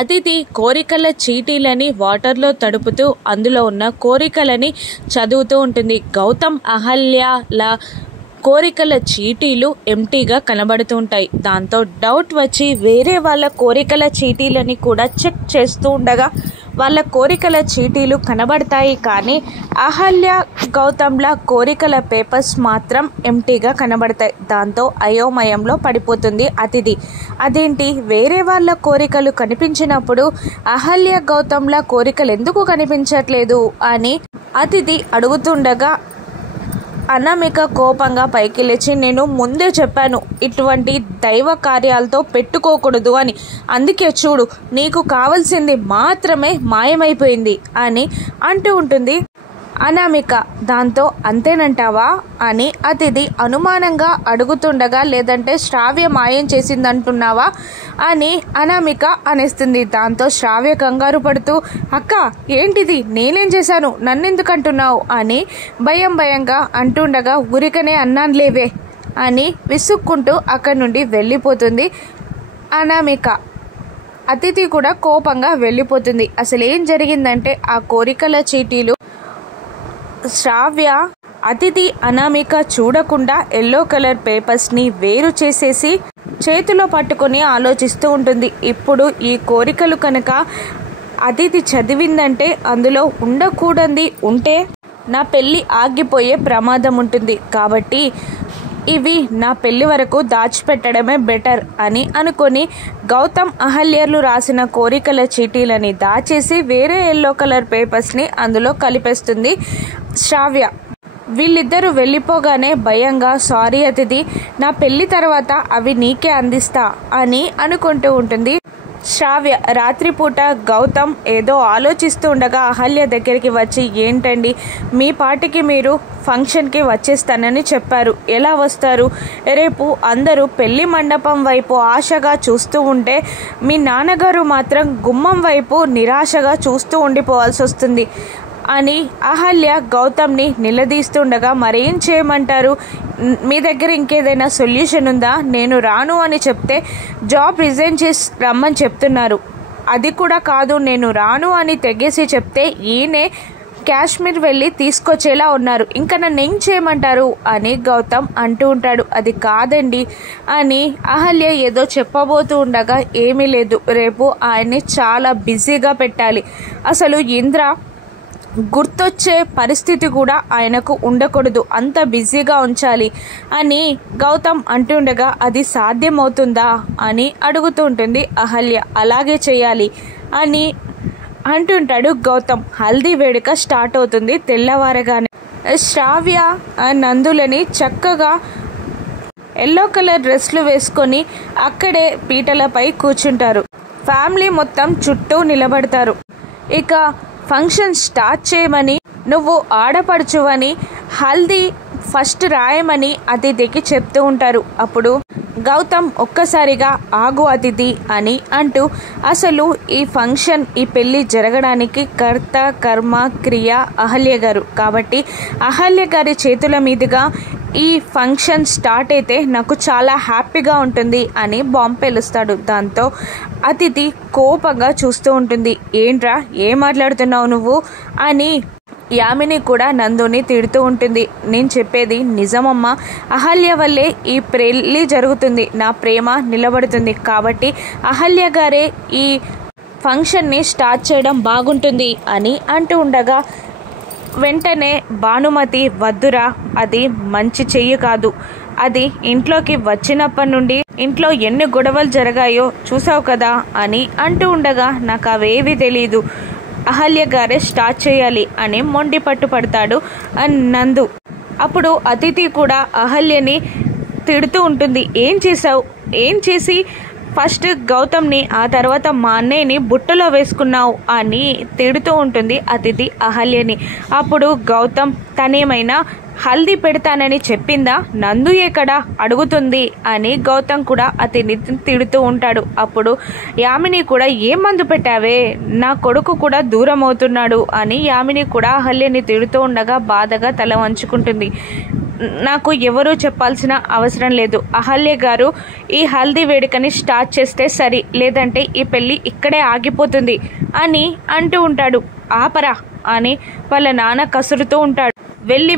అతిథి కోరికల చీటీలని వాటర్లో తడుపుతూ అందులో ఉన్న కోరికలని చదువుతూ ఉంటుంది. గౌతమ్ అహల్యల కోరికల చీటీలు ఎంటీగా కనబడుతూ ఉంటాయి. దాంతో డౌట్ వచ్చి వేరే వాళ్ళ కోరికల చీటీలని కూడా చెక్ చేస్తూ ఉండగా వాళ్ళ కోరికల చీటీలు కనబడతాయి, కానీ అహల్య గౌతమ్ల కోరికల పేపర్స్ మాత్రం ఎంటీగా కనబడతాయి. దాంతో అయోమయంలో పడిపోతుంది అతిథి. అదేంటి, వేరే వాళ్ళ కోరికలు కనిపించినప్పుడు అహల్య గౌతమ్ల కోరికలు ఎందుకు కనిపించట్లేదు అని అతిథి అడుగుతుండగా అనామిక కోపంగా పైకి లేచి, నేను ముందే చెప్పాను ఇటువంటి దైవ కార్యాలతో పెట్టుకోకూడదు అని, అందుకే చూడు నీకు కావాల్సింది మాత్రమే మాయమైపోయింది అని అంటూ ఉంటుంది అనామిక. దాంతో అంతేనంటావా అని అతిథి అనుమానంగా అడుగుతుండగా, లేదంటే శ్రావ్య మాయం చేసిందంటున్నావా అని అనామిక అనేస్తుంది. దాంతో శ్రావ్య కంగారు పడుతూ, అక్క ఏంటిది, నేనేం చేశాను, నన్నెందుకు అంటున్నావు అని భయంగా అంటుండగా, ఊరికనే అన్నాను లేవే అని విసుక్కుంటూ అక్కడి నుండి వెళ్ళిపోతుంది అనామిక. అతిథి కూడా కోపంగా వెళ్ళిపోతుంది. అసలు ఏం జరిగిందంటే ఆ కోరికల చీటీలు శ్రావ్య అతిథి అనామిక చూడకుండా ఎల్లో కలర్ పేపర్స్ని వేరు చేసేసి చేతిలో పట్టుకొని ఆలోచిస్తూ ఉంటుంది. ఇప్పుడు ఈ కోరికలు కనుక అతిథి చదివిందంటే అందులో ఉండకూడదు ఉంటే నా పెళ్ళి ఆగిపోయే ప్రమాదం ఉంటుంది, కాబట్టి ఇవి నా పెళ్లి వరకు దాచిపెట్టడమే బెటర్ అని అనుకొని గౌతమ్ అహల్యలు రాసిన కోరికల చీటీలని దాచేసి వేరే ఎల్లో కలర్ పేపర్స్ని అందులో కలిపేస్తుంది శ్రావ్య. వీళ్ళిద్దరూ వెళ్ళిపోగానే భయంగా, సారీ అతిథి, నా పెళ్లి తర్వాత అవి నీకే అందిస్తా అని అనుకుంటూ ఉంటుంది శ్రావ్య. రాత్రిపూట గౌతమ్ ఏదో ఆలోచిస్తూ ఉండగా అహల్య దగ్గరికి వచ్చి, ఏంటండి మీ పాటికి మీరు ఫంక్షన్కి వచ్చేస్తానని చెప్పారు, ఎలా వస్తారు, రేపు అందరూ పెళ్లి మండపం వైపు ఆశగా చూస్తూ ఉంటే మీ నాన్నగారు మాత్రం గుమ్మం వైపు నిరాశగా చూస్తూ ఉండిపోవాల్సి వస్తుంది అని అహల్య గౌతమ్ని నిలదీస్తుండగా, మరేం చేయమంటారు, మీ దగ్గర ఇంకేదైనా సొల్యూషన్ ఉందా, నేను రాను అని చెప్తే జాబ్ రిజైన్ చేసి రమ్మని చెప్తున్నారు, అది కూడా కాదు నేను రాను అని తెగేసి చెప్తే ఈయనే కాశ్మీర్ వెళ్ళి తీసుకొచ్చేలా ఉన్నారు, ఇంకా నన్ను ఏం చేయమంటారు అని గౌతమ్ అంటూ ఉంటాడు. అది కాదండి అని అహల్య ఏదో చెప్పబోతూ ఉండగా, ఏమీ లేదు, రేపు ఆయన్ని చాలా బిజీగా పెట్టాలి, అసలు ఇంద్ర గుర్తొచ్చే పరిస్థితి కూడా ఆయనకు ఉండకూడదు, అంత బిజీగా ఉంచాలి అని గౌతమ్ అంటుండగా, అది సాధ్యమవుతుందా అని అడుగుతూ ఉంటుంది అహల్య. అలాగే చేయాలి అని అంటుంటాడు గౌతమ్. హల్దీ వేడుక స్టార్ట్ అవుతుంది. తెల్లవారగానే శ్రావ్య నందులని చక్కగా ఎల్లో కలర్ డ్రెస్లు వేసుకొని అక్కడే పీటలపై కూర్చుంటారు. ఫ్యామిలీ మొత్తం చుట్టూ నిలబడతారు. ఇక ఫంక్షన్ స్టార్ట్ చేయమని, నువ్వు ఆడపడుచువని హల్దీ ఫస్ట్ రాయమని అతిథికి చెప్తూ ఉంటారు. అప్పుడు గౌతమ్ ఒక్కసారిగా ఆగు అతిథి అని అంటూ, అసలు ఈ ఫంక్షన్ ఈ పెళ్లి జరగడానికి కర్త కర్మ క్రియ అహల్య గారు, కాబట్టి అహల్య గారి చేతుల మీదుగా ఈ ఫంక్షన్ స్టార్ట్ అయితే నాకు చాలా హ్యాపీగా ఉంటుంది అని బాంబు పేలుస్తాడు. దాంతో అతిథి కోపంగా చూస్తూ ఉంటుంది. ఏంట్రా ఏం మాట్లాడుతున్నావు నువ్వు అని యామిని కూడా నందుని తిడుతూ ఉంటుంది. నేను చెప్పేది నిజమమ్మా, అహల్య వల్లే ఈ పెళ్లి జరుగుతుంది, నా ప్రేమ నిలబడుతుంది, కాబట్టి అహల్య గారే ఈ ఫంక్షన్ని స్టార్ట్ చేయడం బాగుంటుంది అని అంటూ ఉండగా వెంటనే భానుమతి, వద్దురా అది మంచి చెయ్యి కాదు, అది ఇంట్లోకి వచ్చినప్పటి నుండి ఇంట్లో ఎన్ని గొడవలు జరిగాయో చూసావు కదా అని అంటూ ఉండగా, నాకు అవేవి తెలీదు, అహల్య గారే స్టార్ట్ చేయాలి అని మొండి పట్టుపడతాడు నందు. అప్పుడు అతిథి కూడా అహల్యని తిడుతూ ఉంటుంది. ఏం చేసావు, ఏం చేసి ఫస్ట్ గౌతమ్ని ఆ తర్వాత మా అన్నయ్యని బుట్టలో వేసుకున్నావు అని తిడుతూ ఉంటుంది అతిథి అహల్యని. అప్పుడు గౌతమ్ తనేమైనా హల్దీ పెడతానని చెప్పిందా, నందు ఎక్కడా అడుగుతుంది అని గౌతమ్ కూడా అతన్ని తిడుతూ ఉంటాడు. అప్పుడు యామిని కూడా ఏం మందు పెట్టావే, నా కొడుకు కూడా దూరం అవుతున్నాడు అని యామిని కూడా అహల్యని తిడుతూ ఉండగా బాధగా తల వంచుకుంటుంది. నాకు ఎవరూ చెప్పాల్సిన అవసరం లేదు. అహల్య గారు ఈ హల్దీ వేడుకని స్టార్ట్ చేస్తే సరి, లేదంటే ఈ పెళ్ళి ఇక్కడే ఆగిపోతుంది అని అంటూ ఉంటాడు. ఆపరా అని వాళ్ళ నాన్న కసురుతూ ఉంటాడు. వెళ్ళి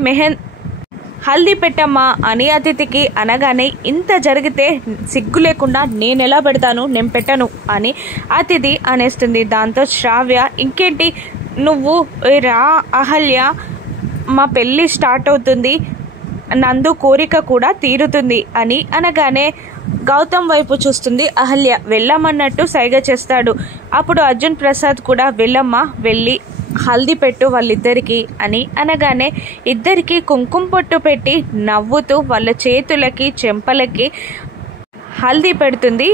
హల్దీ పెట్టమ్మా అని అతిథికి అనగానే, ఇంత జరిగితే సిగ్గు లేకుండా నేనెలా పెడతాను, నేను పెట్టను అని అతిథి అనేస్తుంది. దాంతో శ్రావ్య, ఇంకేంటి నువ్వు రా అహల్య, మా పెళ్ళి స్టార్ట్ అవుతుంది, నందు కోరిక కూడా తీరుతుంది అని అనగానే గౌతమ్ వైపు చూస్తుంది అహల్య. వెళ్ళమన్నట్టు సైగ చేస్తాడు. అప్పుడు అర్జున్ ప్రసాద్ కూడా వెళ్ళమ్మా, వెళ్ళి హల్దీ పెట్టు వాళ్ళిద్దరికి అని అనగానే ఇద్దరికి కుంకుమ పొట్టు పెట్టి నవ్వుతూ వాళ్ళ చేతులకి చెంపలకి హల్దీ పెడుతుంది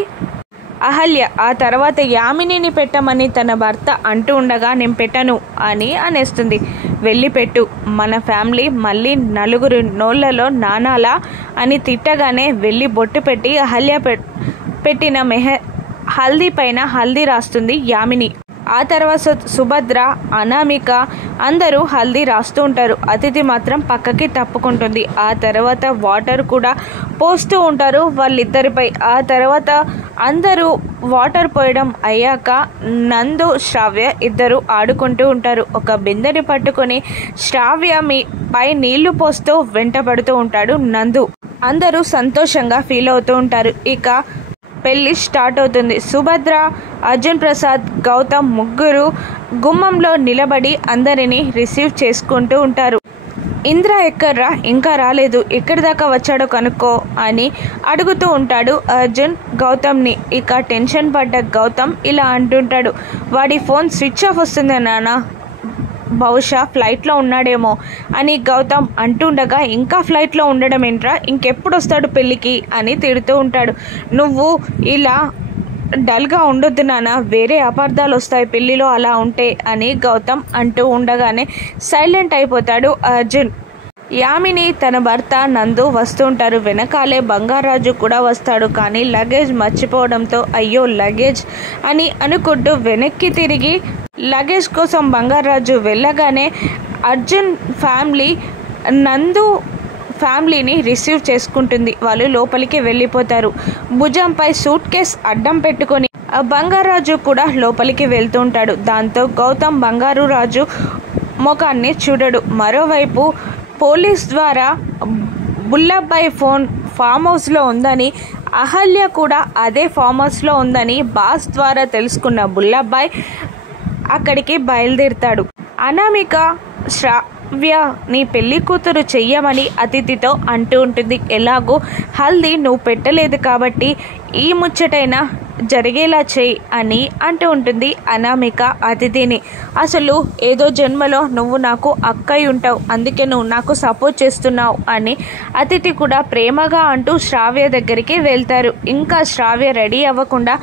అహల్య. ఆ తర్వాత యామినిని పెట్టమని తన భర్త అంటూ ఉండగా, నేను పెట్టను అని అనేస్తుంది. వెళ్ళి పెట్టు, మన ఫ్యామిలీ మళ్ళీ నలుగురు నోళ్లలో నానాలా అని తిట్టగానే వెళ్ళి బొట్టు పెట్టి అహల్య పెట్టిన హల్దీ పైన హల్దీ రాస్తుంది యామిని. ఆ తర్వాత సుభద్ర, అనామిక అందరూ హల్దీ రాస్తూ ఉంటారు. అతిథి మాత్రం పక్కకి తప్పుకుంటుంది. ఆ తర్వాత వాటర్ కూడా పోస్తూ ఉంటారు వాళ్ళిద్దరిపై. ఆ తర్వాత అందరూ వాటర్ పోయడం అయ్యాక నందు, శ్రావ్య ఇద్దరు ఆడుకుంటూ ఉంటారు. ఒక బిందెని పట్టుకొని శ్రావ్య పై నీళ్లు పోస్తూ వెంటబడుతూ ఉంటాడు నందు. అందరూ సంతోషంగా ఫీల్ అవుతూ ఉంటారు. ఇక పెళ్ళి స్టార్ట్ అవుతుంది. సుభద్ర, అర్జున్ ప్రసాద్, గౌతమ్ ముగ్గురు గుమ్మంలో నిలబడి అందరినీ రిసీవ్ చేసుకుంటూ ఉంటారు. ఇంద్ర ఎక్కడ్రా, ఇంకా రాలేదు, ఎక్కడి దాకా వచ్చాడో కనుక్కో అని అడుగుతూ ఉంటాడు అర్జున్ గౌతమ్ని. ఇక టెన్షన్ పడ్డ గౌతమ్ ఇలా అంటుంటాడు, వాడి ఫోన్ స్విచ్ ఆఫ్ వస్తుంది నాన్న, బహుశా ఫ్లైట్లో ఉన్నాడేమో అని గౌతమ్ అంటుండగా, ఇంకా ఫ్లైట్లో ఉండడం ఏంట్రా, ఇంకెప్పుడు వస్తాడు పెళ్ళికి అని తిడుతూ ఉంటాడు. నువ్వు ఇలా డల్గా ఉండొద్దు నాన్న, వేరే అపార్థాలు వస్తాయి పెళ్ళిలో అలా ఉంటే అని గౌతమ్ అంటూ ఉండగానే సైలెంట్ అయిపోతాడు అర్జున్. యామిని, తన భర్త నందు వస్తూ ఉంటారు. వెనకాలే బంగారాజు కూడా వస్తాడు. కానీ లగేజ్ మర్చిపోవడంతో అయ్యో లగేజ్ అని అనుకుంటూ వెనక్కి తిరిగి లగేజ్ కోసం బంగారాజు వెళ్ళగానే అర్జున్ ఫ్యామిలీ నందు ఫ్యామిలీని రిసీవ్ చేసుకుంటుంది. వాళ్ళు లోపలికి వెళ్ళిపోతారు. భుజంపై సూట్ కేస్ అడ్డం పెట్టుకొని బంగారాజు కూడా లోపలికి వెళ్తూ ఉంటాడు. దాంతో గౌతమ్ బంగారు రాజు ముఖాన్ని చూడడు. మరోవైపు పోలీస్ ద్వారా బుల్లబ్బాయి ఫోన్ ఫామ్ హౌస్లో ఉందని, అహల్య కూడా అదే ఫామ్ హౌస్లో ఉందని బాస్ ద్వారా తెలుసుకున్న బుల్లబ్బాయి అక్కడికి బయలుదేరుతాడు. అనామిక శ్రావ్య నీ పెళ్లి కూతురు చెయ్యమని అతిథితో అంటూ ఉంటుంది. ఎలాగో హల్దీ నువ్వు పెట్టలేదు కాబట్టి ఈ ముచ్చటైనా జరిగేలా చెయ్యి అని అంటూ ఉంటుంది అనామిక అతిథిని. అసలు ఏదో జన్మలో నువ్వు నాకు అక్కయ్య ఉంటావు, అందుకే నువ్వు నాకు సపోర్ట్ చేస్తున్నావు అని అతిథి కూడా ప్రేమగా అంటూ శ్రావ్య దగ్గరికి వెళ్తారు. ఇంకా శ్రావ్య రెడీ అవ్వకుండా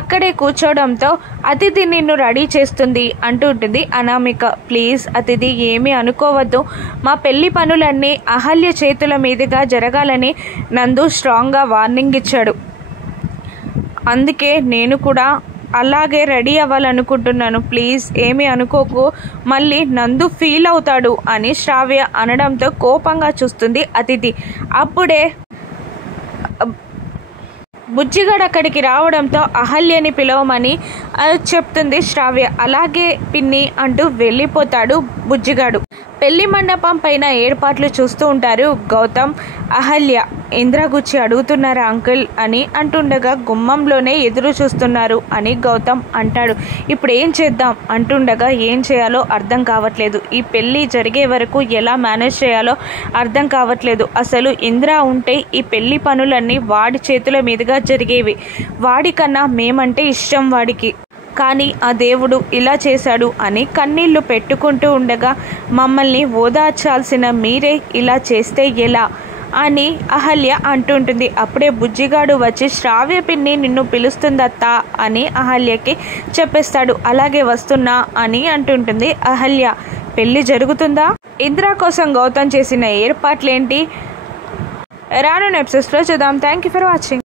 అక్కడే కూర్చోవడంతో అతిథి నిన్ను రెడీ చేస్తుంది అంటూ ఉంటుంది అనామిక. ప్లీజ్ అతిథి ఏమీ అనుకోవద్దు, మా పెళ్లి పనులన్నీ అహల్య చేతుల మీదుగా జరగాలని నందు స్ట్రాంగ్గా వార్నింగ్ ఇచ్చాడు. అందుకే నేను కూడా అలాగే రెడీ అవ్వాలనుకుంటున్నాను, ప్లీజ్ ఏమీ అనుకోకు, మళ్ళీ నందు ఫీల్ అవుతాడు అని శ్రావ్య అనడంతో కోపంగా చూస్తుంది అతిథి. అప్పుడే బుజ్జిగాడు అక్కడికి రావడంతో అహల్యని పిలవమని చెప్తుంది శ్రావ్య. అలాగే పిన్ని అంటూ వెళ్ళిపోతాడు బుజ్జిగాడు. పెళ్లి మండపం పైన ఏర్పాట్లు చూస్తూ ఉంటారు గౌతమ్, అహల్య. ఇంద్ర గుచ్చి అడుగుతున్నారా అంకుల్ అని అంటుండగా గుమ్మంలోనే ఎదురు చూస్తున్నారు అని గౌతమ్ అంటాడు. ఇప్పుడు ఏం చేద్దాం అంటుండగా ఏం చేయాలో అర్థం కావట్లేదు, ఈ పెళ్ళి జరిగే వరకు ఎలా మేనేజ్ చేయాలో అర్థం కావట్లేదు. అసలు ఇంద్ర ఉంటే ఈ పెళ్లి పనులన్నీ వాడి చేతుల మీదుగా జరిగేవి, వాడికన్నా మేమంటే ఇష్టం వాడికి, కానీ ఆ దేవుడు ఇలా చేశాడు అని కన్నీళ్లు పెట్టుకుంటూ ఉండగా మమ్మల్ని ఓదార్చాల్సిన మీరే ఇలా చేస్తే ఎలా అని అహల్య అంటుంటుంది. అప్పుడే బుజ్జిగాడు వచ్చి శ్రావ్య పిన్ని నిన్ను పిలుస్తుందత్తా అని అహల్యకి చెప్పేస్తాడు. అలాగే వస్తున్నా అని అంటుంటుంది అహల్య. పెళ్లి జరుగుతుందా? ఇంద్ర కోసం గౌతమ్ చేసిన ఏర్పాట్లేంటి? రానున్న ఎపిసోడ్స్లో చూద్దాం. Thank you for watching.